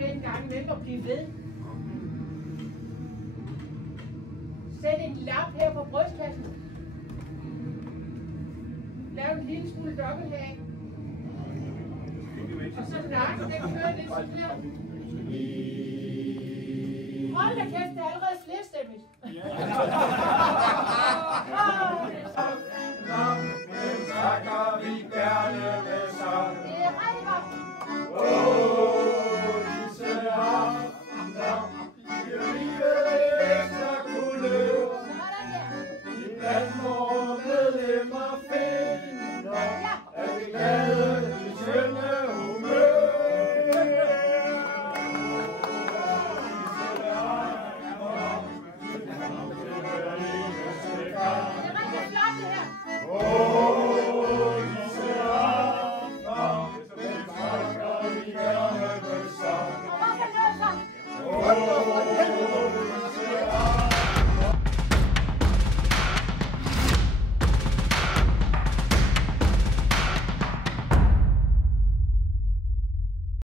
med en gang imellem og blive ved. Sæt en lap her på brystkassen. Lav en lille smule dobbelthag. Og så nakken, den kører lidt så her. Hold da kæft, det er allerede flerstemmigt.